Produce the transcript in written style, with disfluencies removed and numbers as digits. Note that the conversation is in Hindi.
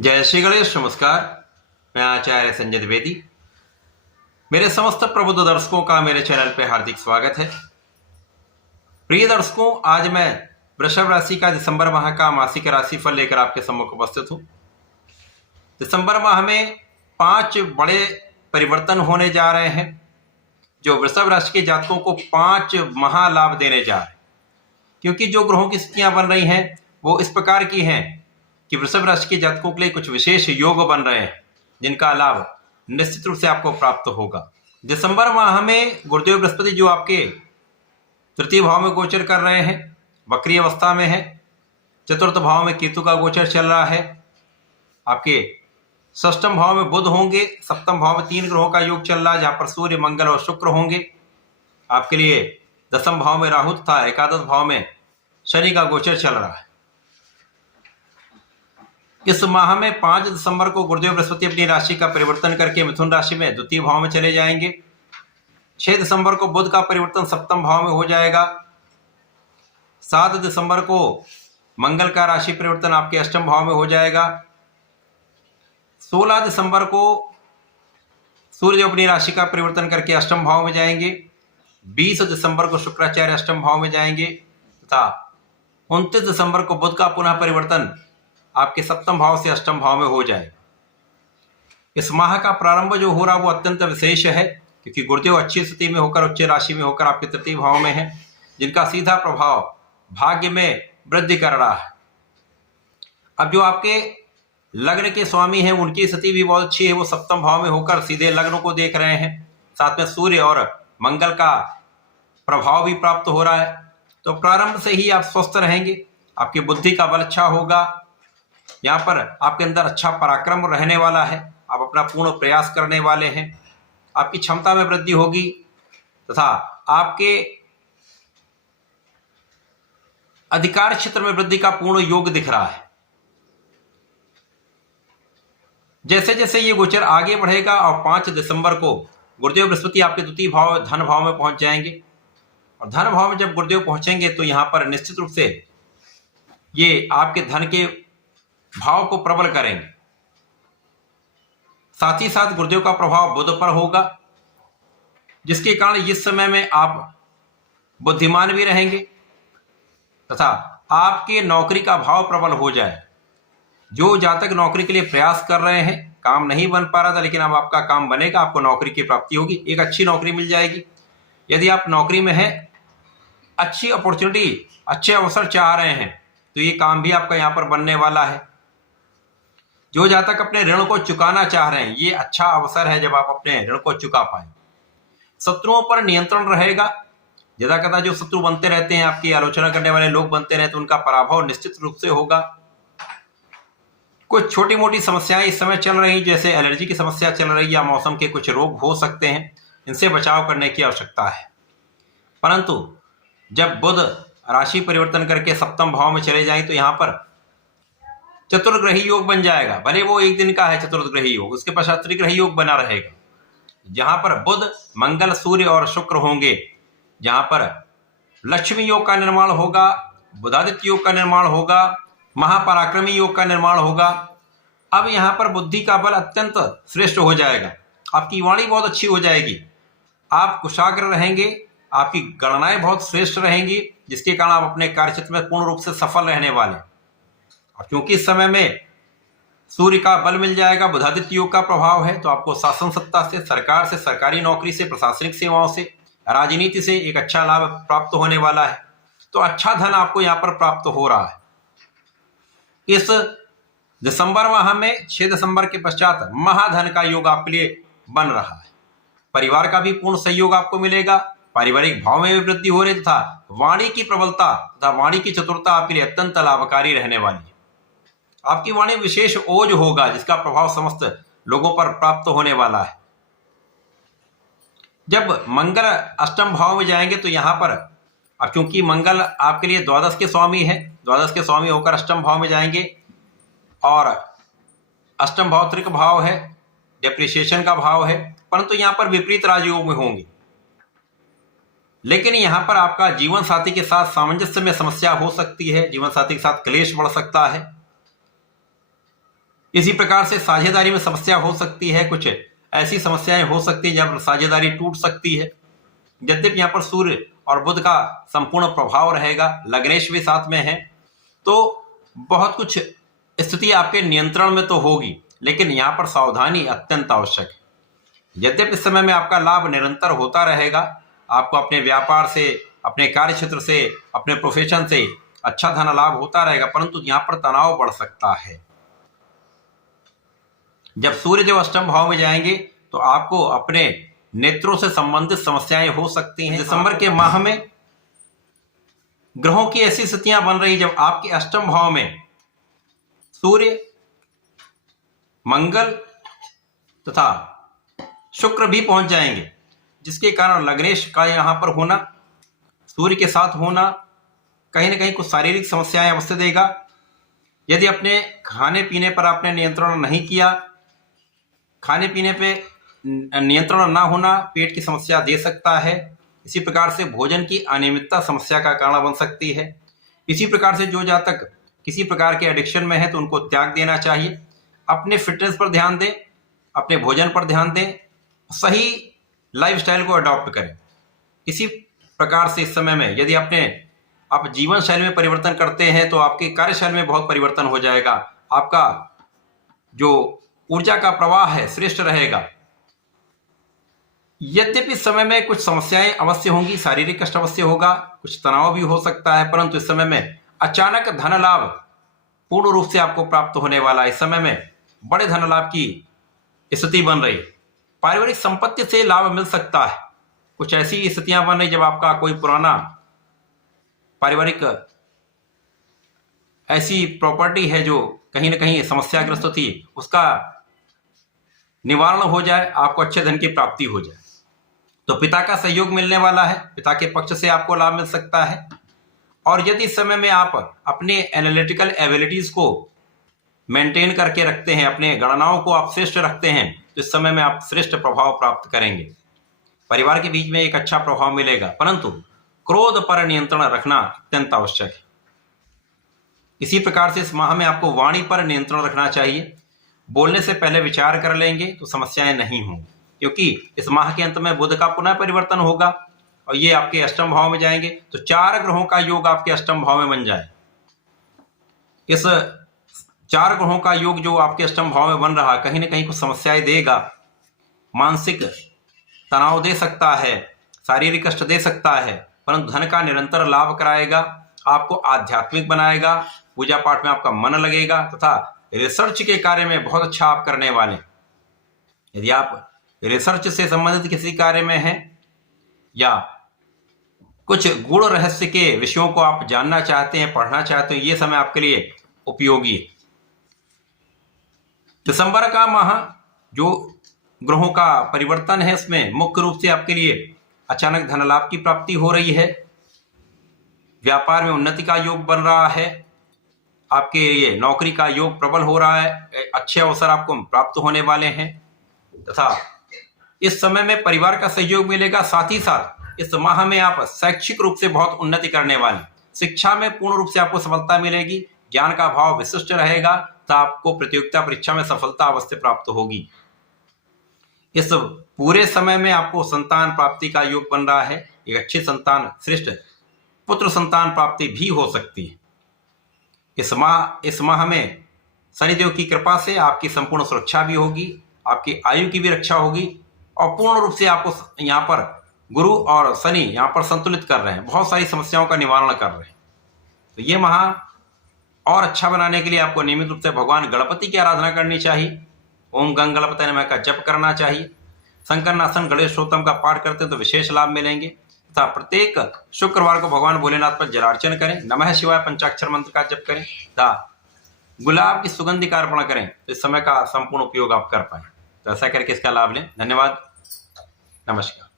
जय श्री गणेश। नमस्कार, मैं आचार्य संजय द्विवेदी। मेरे समस्त प्रबुद्ध दर्शकों का मेरे चैनल पे हार्दिक स्वागत है। प्रिय दर्शकों, आज मैं वृषभ राशि का दिसंबर माह का मासिक राशिफल लेकर आपके सम्मुख उपस्थित हूं। दिसंबर माह में 5 बड़े परिवर्तन होने जा रहे हैं, जो वृषभ राशि के जातकों को 5 महालाभ देने जा रहे हैं। क्योंकि जो ग्रहों की स्थितियां बन रही हैं वो इस प्रकार की हैं कि वृषभ राशि के जातकों के लिए कुछ विशेष योग बन रहे हैं, जिनका लाभ निश्चित रूप से आपको प्राप्त होगा। दिसंबर माह में गुरुदेव बृहस्पति जो आपके तृतीय भाव में गोचर कर रहे हैं, वक्री अवस्था में है। चतुर्थ भाव में केतु का गोचर चल रहा है। आपके षष्ठम भाव में बुध होंगे। सप्तम भाव में 3 ग्रहों का योग चल रहा है, जहां पर सूर्य, मंगल और शुक्र होंगे। आपके लिए दसम भाव में राहु तथा एकादश भाव में शनि का गोचर चल रहा है। इस माह में 5 दिसंबर को गुरुदेव बृहस्पति अपनी राशि का परिवर्तन करके मिथुन राशि में द्वितीय भाव में चले जाएंगे। 6 दिसंबर को बुध का परिवर्तन सप्तम भाव में हो जाएगा। 7 दिसंबर को मंगल का राशि परिवर्तन आपके अष्टम भाव में हो जाएगा। 16 दिसंबर को सूर्य अपनी राशि का परिवर्तन करके अष्टम भाव में जाएंगे। 20 दिसंबर को शुक्राचार्य अष्टम भाव में जाएंगे तथा 29 दिसंबर को बुध का पुनः परिवर्तन आपके सप्तम भाव से अष्टम भाव में हो जाएगा। इस माह का प्रारंभ जो हो रहा वो अत्यंत विशेष है, क्योंकि गुरुदेव अच्छी स्थिति में होकर, उच्च राशि में होकर आपके तृतीय भाव में है, जिनका सीधा प्रभाव भाग्य में वृद्धि कर रहा है। अब जो आपके लग्न के स्वामी हैं उनकी स्थिति भी बहुत अच्छी है। वो सप्तम भाव में होकर सीधे लग्न को देख रहे हैं। साथ में सूर्य और मंगल का प्रभाव भी प्राप्त हो रहा है। तो प्रारंभ से ही आप स्वस्थ रहेंगे। आपकी बुद्धि का बल अच्छा होगा। यहाँ पर आपके अंदर अच्छा पराक्रम रहने वाला है। आप अपना पूर्ण प्रयास करने वाले हैं। आपकी क्षमता में वृद्धि होगी तथा आपके अधिकार क्षेत्र में वृद्धि का पूर्ण योग दिख रहा है। जैसे जैसे ये गोचर आगे बढ़ेगा और 5 दिसंबर को गुरुदेव बृहस्पति आपके द्वितीय भाव धन भाव में पहुंच जाएंगे। और धन भाव में जब गुरुदेव पहुंचेंगे तो यहां पर निश्चित रूप से ये आपके धन के भाव को प्रबल करेंगे। साथ ही साथ गुरुदेव का प्रभाव बुध पर होगा, जिसके कारण इस समय में आप बुद्धिमान भी रहेंगे तथा आपके नौकरी का भाव प्रबल हो जाए। जो जातक नौकरी के लिए प्रयास कर रहे हैं, काम नहीं बन पा रहा था, लेकिन अब आपका काम बनेगा, आपको नौकरी की प्राप्ति होगी, एक अच्छी नौकरी मिल जाएगी। यदि आप नौकरी में हैं, अच्छी अपॉर्चुनिटी, अच्छे अवसर चाह रहे हैं, तो ये काम भी आपका यहाँ पर बनने वाला है। जो जातक अपने ऋण को चुकाना चाह रहे हैं, ये अच्छा अवसर है जब आप अपने ऋण को चुका पाए। शत्रुओं पर नियंत्रण रहेगा। ज्यादा कदा जो शत्रु बनते रहते हैं, आपकी आलोचना करने वाले लोग बनते रहते हैं, उनका पराभव निश्चित रूप से होगा। कुछ छोटी मोटी समस्याएं इस समय चल रही, जैसे एलर्जी की समस्या चल रही या मौसम के कुछ रोग हो सकते हैं, इनसे बचाव करने की आवश्यकता है। परंतु जब बुध राशि परिवर्तन करके सप्तम भाव में चले जाएं तो यहाँ पर चतुर्ग्रही योग बन जाएगा। भले वो एक दिन का है चतुर्ग्रही योग, उसके पश्चात त्रिग्रही योग बना रहेगा, जहां पर बुध, मंगल, सूर्य और शुक्र होंगे। जहां पर लक्ष्मी योग का निर्माण होगा, बुधादित्य योग का निर्माण होगा, महापराक्रमी योग का निर्माण होगा। अब यहाँ पर बुद्धि का बल अत्यंत श्रेष्ठ हो जाएगा। आपकी वाणी बहुत अच्छी हो जाएगी। आप कुशाग्र रहेंगे। आपकी गणनाएं बहुत श्रेष्ठ रहेंगी, जिसके कारण आप अपने कार्यक्षेत्र में पूर्ण रूप से सफल रहने वाले। और क्योंकि इस समय में सूर्य का बल मिल जाएगा, बुधादित्य योग का प्रभाव है, तो आपको शासन सत्ता से, सरकार से, सरकारी नौकरी से, प्रशासनिक सेवाओं से, राजनीति से एक अच्छा लाभ प्राप्त होने वाला है। तो अच्छा धन आपको यहाँ पर प्राप्त हो रहा है। इस दिसंबर माह में 6 दिसंबर के पश्चात महाधन का योग आपके लिए बन रहा है। परिवार का भी पूर्ण सहयोग आपको मिलेगा। पारिवारिक भाव में भी वृद्धि हो रही तथा वाणी की प्रबलता तथा वाणी की चतुरता आपके लिए अत्यंत लाभकारी रहने वाली है। आपकी वाणी विशेष ओज होगा, जिसका प्रभाव समस्त लोगों पर प्राप्त होने वाला है। जब मंगल अष्टम भाव में जाएंगे तो यहाँ पर, अब चूंकि मंगल आपके लिए द्वादश के स्वामी है, द्वादश के स्वामी होकर अष्टम भाव में जाएंगे और अष्टम भाव त्रिक भाव है, डेप्रिसिएशन का भाव है, परंतु यहाँ पर विपरीत राजयोग में होंगे। लेकिन यहाँ पर आपका जीवन साथी के साथ सामंजस्य में समस्या हो सकती है। जीवन साथी के साथ क्लेश बढ़ सकता है। इसी प्रकार से साझेदारी में समस्या हो सकती है, कुछ ऐसी समस्याएं हो सकती हैं जब साझेदारी टूट सकती है। यद्यपि यहाँ पर सूर्य और बुध का संपूर्ण प्रभाव रहेगा, लग्नेश भी साथ में है, तो बहुत कुछ स्थिति आपके नियंत्रण में तो होगी, लेकिन यहाँ पर सावधानी अत्यंत आवश्यक है। यद्यपि इस समय में आपका लाभ निरंतर होता रहेगा, आपको अपने व्यापार से, अपने कार्य क्षेत्र से, अपने प्रोफेशन से अच्छा धन लाभ होता रहेगा, परंतु यहाँ पर तनाव बढ़ सकता है। जब सूर्य देव अष्टम भाव में जाएंगे तो आपको अपने नेत्रों से संबंधित समस्याएं हो सकती हैं। दिसंबर के माह में ग्रहों की ऐसी स्थितियां बन रही जब आपके अष्टम भाव में सूर्य, मंगल तथा शुक्र भी पहुंच जाएंगे, जिसके कारण लग्नेश का यहां पर होना, सूर्य के साथ होना कहीं ना कहीं कुछ शारीरिक समस्याएं अवश्य देगा। यदि अपने खाने पीने पर आपने नियंत्रण नहीं किया, खाने पीने पे नियंत्रण ना होना पेट की समस्या दे सकता है। इसी प्रकार से भोजन की अनियमितता समस्या का कारण बन सकती है। इसी प्रकार से जो जातक किसी प्रकार के एडिक्शन में है तो उनको त्याग देना चाहिए। अपने फिटनेस पर ध्यान दें, अपने भोजन पर ध्यान दें, सही लाइफस्टाइल को अडॉप्ट करें। इसी प्रकार से इस समय में यदि आप जीवन शैली में परिवर्तन करते हैं तो आपके कार्यशैली में बहुत परिवर्तन हो जाएगा। आपका जो ऊर्जा का प्रवाह है श्रेष्ठ रहेगा। यद्यपि इस समय में कुछ समस्याएं अवश्य होंगी, शारीरिक कष्ट अवश्य होगा, कुछ तनाव भी हो सकता है, परंतु इस समय में अचानक धन लाभ पूर्ण रूप से आपको प्राप्त होने वाला है। इस समय में बड़े धन लाभ की स्थिति बन रही, पारिवारिक संपत्ति से लाभ मिल सकता है। कुछ ऐसी स्थितियां बन रही जब आपका कोई पुराना पारिवारिक ऐसी प्रॉपर्टी है जो कहीं ना कहीं समस्याग्रस्त थी, उसका निवारण हो जाए, आपको अच्छे धन की प्राप्ति हो जाए। तो पिता का सहयोग मिलने वाला है, पिता के पक्ष से आपको लाभ मिल सकता है। और यदि इस समय में आप अपने एनालिटिकल एबिलिटीज को मेंटेन करके रखते हैं, अपने गणनाओं को आप श्रेष्ठ रखते हैं, तो इस समय में आप श्रेष्ठ प्रभाव प्राप्त करेंगे। परिवार के बीच में एक अच्छा प्रभाव मिलेगा, परंतु क्रोध पर नियंत्रण रखना अत्यंत आवश्यक है। इसी प्रकार से इस माह में आपको वाणी पर नियंत्रण रखना चाहिए। बोलने से पहले विचार कर लेंगे तो समस्याएं नहीं होंगी, क्योंकि इस माह के अंत में बुध का पुनः परिवर्तन होगा और ये आपके अष्टम भाव में जाएंगे, तो 4 ग्रहों का योग आपके अष्टम भाव में बन जाए। इस 4 ग्रहों का योग जो आपके अष्टम भाव में बन रहा कहीं ना कहीं कुछ समस्याएं देगा, मानसिक तनाव दे सकता है, शारीरिक कष्ट दे सकता है, परंतु धन का निरंतर लाभ कराएगा, आपको आध्यात्मिक बनाएगा, पूजा पाठ में आपका मन लगेगा तथा रिसर्च के कार्य में बहुत अच्छा आप करने वाले। यदि आप रिसर्च से संबंधित किसी कार्य में हैं या कुछ गूढ़ रहस्य के विषयों को आप जानना चाहते हैं, पढ़ना चाहते हैं, ये समय आपके लिए उपयोगी है। दिसंबर का माह जो ग्रहों का परिवर्तन है उसमें मुख्य रूप से आपके लिए अचानक धन लाभ की प्राप्ति हो रही है, व्यापार में उन्नति का योग बन रहा है, आपके लिए नौकरी का योग प्रबल हो रहा है, अच्छे अवसर आपको प्राप्त होने वाले हैं तथा इस समय में परिवार का सहयोग मिलेगा। साथ ही साथ इस माह में आप शैक्षिक रूप से बहुत उन्नति करने वाले, शिक्षा में पूर्ण रूप से आपको सफलता मिलेगी, ज्ञान का भाव विशिष्ट रहेगा, तो आपको प्रतियोगिता परीक्षा में सफलता अवश्य प्राप्त होगी। इस पूरे समय में आपको संतान प्राप्ति का योग बन रहा है, एक अच्छी संतान, श्रेष्ठ पुत्र संतान प्राप्ति भी हो सकती है। इस माह में शनिदेव की कृपा से आपकी संपूर्ण सुरक्षा भी होगी, आपकी आयु की भी रक्षा होगी और पूर्ण रूप से आपको यहाँ पर गुरु और शनि यहाँ पर संतुलित कर रहे हैं, बहुत सारी समस्याओं का निवारण कर रहे हैं। तो ये माह और अच्छा बनाने के लिए आपको नियमित रूप से भगवान गणपति की आराधना करनी चाहिए, ओम गंग गणपतये नमः का जप करना चाहिए, शंकरनाशन गणेश स्तोत्रम का पाठ करते हैं तो विशेष लाभ मिलेंगे तथा प्रत्येक शुक्रवार को भगवान भोलेनाथ पर जलार्चन करें, नमः शिवाय पंचाक्षर मंत्र का जप करें तथा गुलाब की सुगंधि का अर्पण करें, तो इस समय का संपूर्ण उपयोग आप कर पाए। तो ऐसा करके इसका लाभ लें। धन्यवाद, नमस्कार।